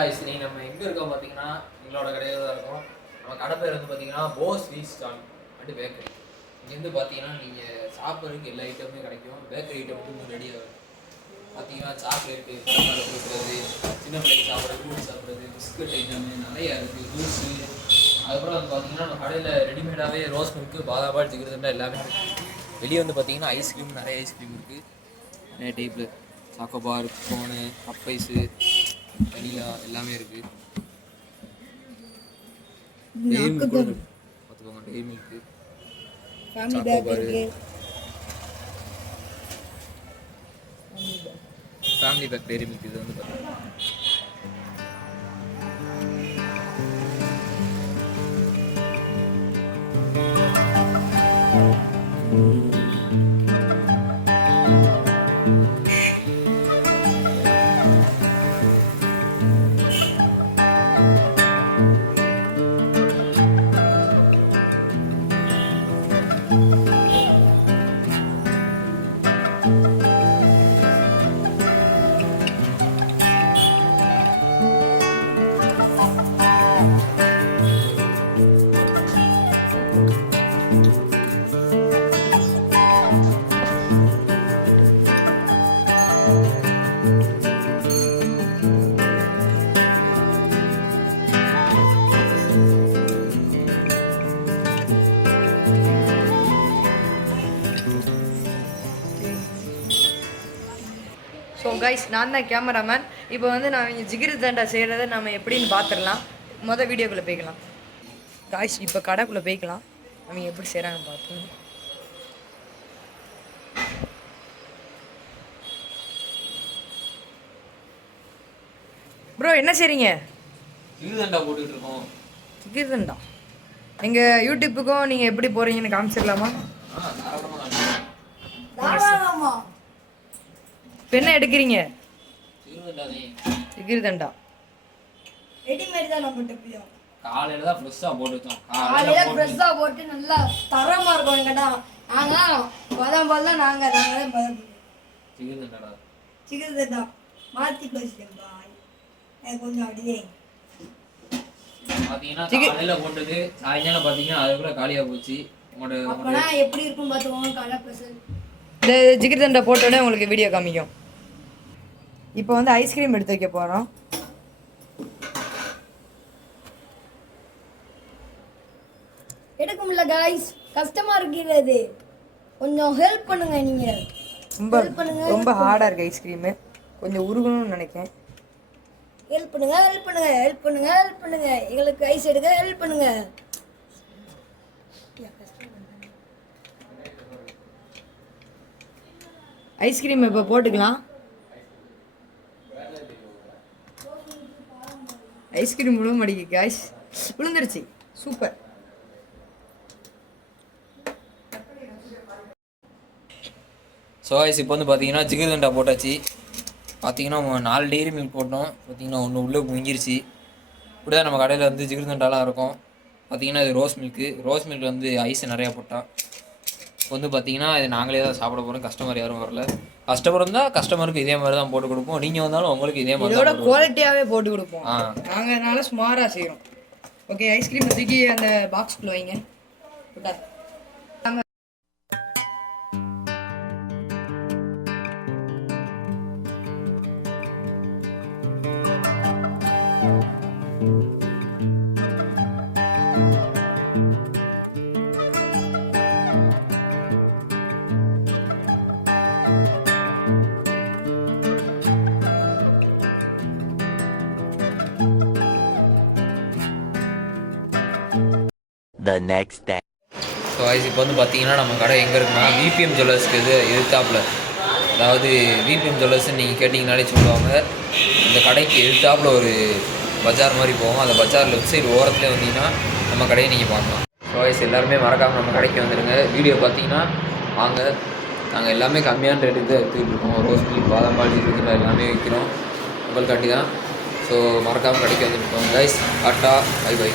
Guys நீங்கள் நம்ம எங்கே இருக்கோம் பார்த்தீங்கன்னா எங்களோட கடையில் தான் இருக்கோம். நம்ம கடை பேர் வந்து பார்த்தீங்கன்னா Bose sweet stall and bakery. இங்கேருந்து பார்த்தீங்கன்னா நீங்கள் சாப்பிட்றதுக்கு எல்லா ஐட்டமுமே கிடைக்கும். பேக்கரி ஐட்டம் வந்து ரெடியாக இருக்கும். பார்த்தீங்கன்னா சாக்லேட்டு, பழங்கால கொடுக்குறது, சின்ன பிள்ளைக்கு சாப்பிட்றது, ஃப்ரூட் சாப்பிட்றது, பிஸ்கட் ஐட்டமு நிறையா இருக்குது. ஜூஸு, அதுக்கப்புறம் வந்து பார்த்தீங்கன்னா நம்ம கடையில் ரெடிமேடாகவே ரோஸ் மில்க்கு, பாதாபால், ஜிகிர்தண்டா எல்லாமே இருக்குது. வெளியே வந்து பார்த்தீங்கன்னா ஐஸ்கிரீம், நிறைய ஐஸ்கிரீம் இருக்குது. நிறைய டைப்பில் சாக்கோபார், கோனு, கப் ஐஸு, வனிலா எல்லாமே இருக்குது. டெய்ரி மில்க் பார்த்துக்கோங்க. Dairy milk, chocobar, family pack dairy milk. இது வந்து பார்த்தீங்கன்னா ஸோ கைஸ், நான் தான் கேமராமேன். இப்போ வந்து நான் இங்கே ஜிகிர்தண்டா செய்கிறத நம்ம எப்படின்னு பார்த்துடலாம். வீடியோக்குள்ளே போய்க்கலாம். கைஸ், இப்போ கடைக்குள்ளே போய்க்கலாம். அவங்க எப்படி செய்கிறாங்க பார்த்து. ப்ரோ, என்ன செய்கிறீங்க? ஜிகிர்தண்டா போட்டுக்கிட்டு இருக்கோம். ஜிகிர்தண்டா எங்கள் யூடியூப்புக்கும் நீங்கள் எப்படி போகிறீங்கன்னு காமிச்சிடலாமா? இப்போ என்ன எடுக்கிறீங்க? ஜிகிர்தண்டா ரெடிமேட் தான் நம்ம டெப்பியோம். காலையில தான் ஃப்ரெஷ்ஷாக போட்டு வச்சோம். காலையில ஃப்ரெஷ்ஷாக போட்டு நல்லா தரமாக இருக்கும் எங்கிட்ட. நாங்கள் பதம் நாங்களே ஜிகிர்தண்டா மாற்றி பேசுகிறேன் பாய். கொஞ்சம் அப்படியே பார்த்தீங்கன்னா காலையில போட்டது சாயங்காலம் பார்த்தீங்கன்னா அதுக்குள்ள காலியாக போச்சு. அப்போனா எப்படி இருக்கும் பார்த்துக்கோங்க. காலை பேசல் இந்த ஜிகிர்தண்டா போட்டோடனே உங்களுக்கு வீடியோ காமிக்கும். இப்போ வந்து ஐஸ்கிரீம் எடுத்து வைக்க போகிறோம். எடுக்கும்ல காய்ஸ், கஷ்டமா இருக்கிறது. கொஞ்சம் ஹெல்ப் பண்ணுங்க. நீங்க ரொம்ப ஹார்டாக இருக்குது ஐஸ்கிரீமு. கொஞ்சம் உருகணும்னு நினைக்கிறேன். ஹெல்ப் பண்ணுங்க. எங்களுக்கு ஐஸ் எடுக்க ஹெல்ப் பண்ணுங்க. ஐஸ்கிரீம் இப்போ போட்டுக்கலாம். ஐஸ்கிரீம் விழுவ மாட்டேங்குது காய்ஸ். விழுந்துருச்சு. சூப்பர். ஸோ காய்ஸ், இப்போ வந்து பார்த்தீங்கன்னா ஜிகிர்தண்டா போட்டாச்சு. பார்த்தீங்கன்னா 4 டெய்ரி மில்க் போட்டோம். பார்த்தீங்கன்னா ஒன்று உள்ளே முங்கிருச்சு. இப்படி தான் நம்ம கடையில் வந்து ஜிகிர்தண்டாலாம் இருக்கும். பார்த்தீங்கன்னா இது ரோஸ் மில்க் வந்து ஐஸ் நிறையா போட்டால். இப்போ வந்து பார்த்தீங்கன்னா இது நாங்களே தான் சாப்பிட போகிறோம். கஸ்டமர் யாரும் வரல. கஸ்டமர் இருந்தால் கஸ்டமருக்கு இதே மாதிரி தான் போட்டு கொடுப்போம். நீங்கள் வந்தாலும் உங்களுக்கு இதே மாதிரி இதோட குவாலிட்டியாகவே போட்டு கொடுப்போம். நாங்கள் அதனால சுமாராக செய்கிறோம். ஓகே, ஐஸ்கிரீம் தூக்கி அந்த பாக்ஸ்குள்ளே வைங்க. The next day. So guys, இப்போ வந்து பார்த்தீங்கன்னா நம்ம கடை எங்கே இருக்குன்னா விபிஎம் ஜுவல்லர்ஸ்க்கு எதிர்த்தாப்பில். அதாவது விபிஎம் ஜுவல்லர்ஸ்ன்னு நீங்கள் கேட்டிங்கனாலே சொல்லுவாங்க. இந்த கடைக்கு எதிர்த்தாப்பில் ஒரு பஜார் மாதிரி போகும். அந்த பஜார் லெஃப்ட் சைடு ஓரத்துலேயே வந்தீங்கன்னா நம்ம கடையை நீங்கள் பார்க்கலாம். ஸோ காய்ஸ், எல்லாருமே மறக்காமல் நம்ம கடைக்கு வந்துடுங்க. வீடியோ பார்த்தீங்கன்னா வாங்க. நாங்கள் எல்லாமே கம்மியான ரேட்டுக்கு தான் எடுத்துக்கிட்டு இருக்கோம். ரோஸ் மில்க், பாதாம் பால், ஜிகிர்தண்டா எல்லாமே விற்கிறோம். உங்களுக்காண்டி தான். ஸோ மறக்காமல் கடைக்கு வந்துருக்கோம் காய்ஸ். Tata, by by.